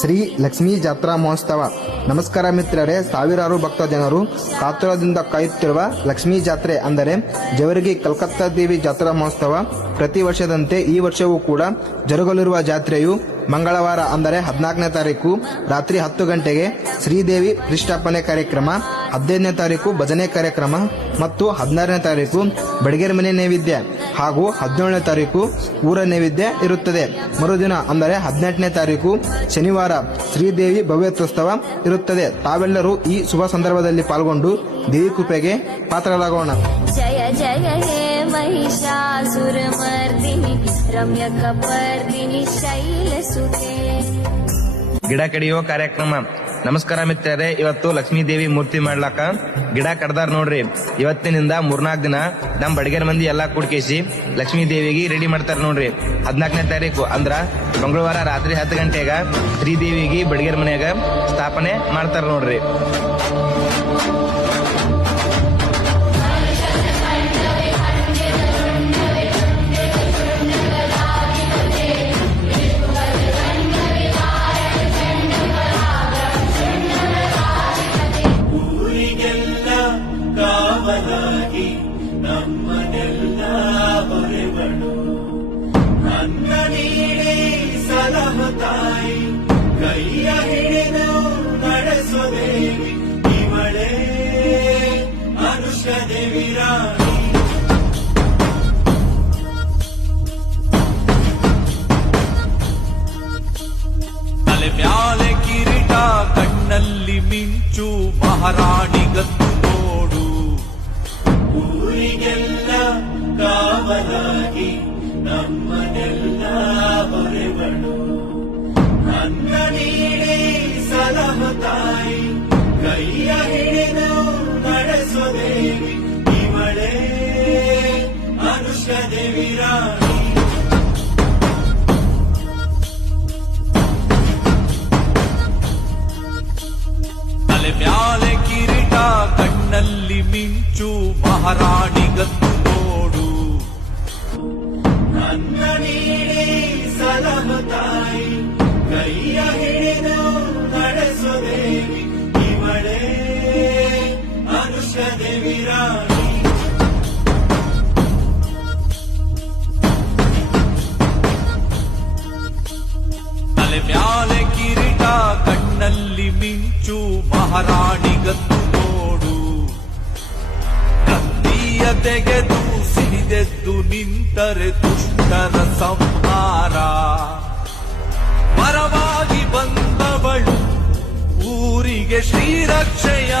ಶ್ರೀ ಲಕ್ಷ್ಮೀ ಜಾತ್ರಾ ಮಹೋತ್ಸವ. ನಮಸ್ಕಾರ ಮಿತ್ರರೇ, ಸಾವಿರಾರು ಭಕ್ತ ಜನರು ಕಾತುರದಿಂದ ಕಾಯುತ್ತಿರುವ ಲಕ್ಷ್ಮೀ ಜಾತ್ರೆ ಅಂದರೆ ಜವರ್ಗಿ ಕಲ್ಕತ್ತಾ ದೇವಿ ಜಾತ್ರಾ ಮಹೋತ್ಸವ. ಪ್ರತಿ ವರ್ಷದಂತೆ ಈ ವರ್ಷವೂ ಕೂಡ ಜರುಗಲಿರುವ ಜಾತ್ರೆಯು ಮಂಗಳವಾರ ಅಂದರೆ 14ನೇ ತಾರೀಕು ರಾತ್ರಿ 10 ಗಂಟೆಗೆ ಶ್ರೀದೇವಿ ಪ್ರತಿಷ್ಠಾಪನೆ ಕಾರ್ಯಕ್ರಮ, 15ನೇ ತಾರೀಕು ಭಜನೆ ಕಾರ್ಯಕ್ರಮ ಮತ್ತು 16ನೇ ತಾರೀಕು ಬಡಿಗೇರ್ ಮನೆ ನೈವೇದ್ಯ ಹಾಗೂ 17ನೇ ತಾರೀಕು ಊರ ನೈವೇದ್ಯ ಇರುತ್ತದೆ. ಮರುದಿನ ಅಂದರೆ 18ನೇ ತಾರೀಕು ಶನಿವಾರ ಶ್ರೀದೇವಿ ಭವ್ಯೋತ್ಸವ ಇರುತ್ತದೆ. ತಾವೆಲ್ಲರೂ ಈ ಶುಭ ಸಂದರ್ಭದಲ್ಲಿ ಪಾಲ್ಗೊಂಡು ದೇವಿ ಕೃಪೆಗೆ ಪಾತ್ರರಾಗೋಣ. ಜಯ ಜಯ ಹೇ ಮಹಿಷಾಸುರಮರ್ದಿನಿ ರಮ್ಯಕಪರ್ದಿನಿ ಶೈಲಸುತೆ. ಗಿಡ ಕಡಿಯೋ ಕಾರ್ಯಕ್ರಮ. ನಮಸ್ಕಾರ ಮಿತ್ರರೇ, ಇವತ್ತು ಲಕ್ಷ್ಮೀ ದೇವಿ ಮೂರ್ತಿ ಮಾಡ್ಲಾಕ ಗಿಡ ಕಡ್ದಾರ ನೋಡ್ರಿ. ಇವತ್ತಿನಿಂದ 3-4 ದಿನ ನಮ್ ಬಡಿಗೇರ್ ಮಂದಿ ಎಲ್ಲಾ ಕೂಡ್ಕೇಸಿ ಲಕ್ಷ್ಮೀ ದೇವಿಗೆ ರೆಡಿ ಮಾಡ್ತಾರ ನೋಡ್ರಿ. 14ನೇ ತಾರೀಕು ಅಂದ್ರ ಮಂಗಳವಾರ ರಾತ್ರಿ 10 ಗಂಟೆಗ ಶ್ರೀದೇವಿಗೆ ಬಡಿಗೇರ್ ಮನೆಯಾಗ ಸ್ಥಾಪನೆ ಮಾಡ್ತಾರ ನೋಡ್ರಿ. ನಮ್ಮನೆಲ್ಲ ಹೊರೆಗಳು ನನ್ನ ನೀಡಿ ಸಲಹ ತಾಯಿ, ಕೈಯ ಹಿಡಿದು ನಡೆಸೋ ದೇವಿ ಇವಳೇ ಅನುಷ್ಕ ದೇವಿ ರಾಣಿ. ತಲೆ ಮ್ಯಾಲೆ ಕಿರೀಟ, ಕಣ್ಣಲ್ಲಿ ಮಿಂಚು, ಮಹಾರಾಣಿಗತ್ತು ನೋಡು. ಊರಿಗೆಲ್ಲ ಕಾವಲಾಗಿ ನಮ್ಮನೆಲ್ಲ ಹೊರೆಗಳು ನನ್ನ ನೀಡಿ ಸಲಹ ತಾಯಿ, ಕೈಯ ಹಿಡಿದು ನಡೆಸೋ ದೇವಿ ಇವಳೇ ಅನುಷ್ಕ ದೇವಿ ರಾಣಿ. ತಲೆ ಮ್ಯಾಲೆ ಕಿರೀಟ, ಕಣ್ಣಲ್ಲಿ ಮಿಂಚು, ಮಹಾರಾಣಿಗತ್ತು ನೋಡು. ನನ್ನ ನೀಡಿ ಸಲಹ ತಾಯಿ, ಕೈಯ ಹಿಡಿದು ನಡೆಸೋ ದೇವಿ ಇವಳೇ ಅನುಷ್ಕ ದೇವಿ ರಾಣಿ. ತಲೆ ಮ್ಯಾಲೆ ಕಿರೀಟ, ಕಣ್ಣಲ್ಲಿ ಮಿಂಚು, ಮಹಾರಾಣಿಗತ್ತು ನೋಡು. ಕತ್ತಿಯ ತೆಗೆದು ಸಿಡಿದೆದ್ದು ನಿಂತರೆ ದುಷ್ಟರ ಸಂಹಾರ. ಪರವಾಗಿ ಬಂದವಳು ಊರಿಗೆ ಶ್ರೀರಕ್ಷೆಯ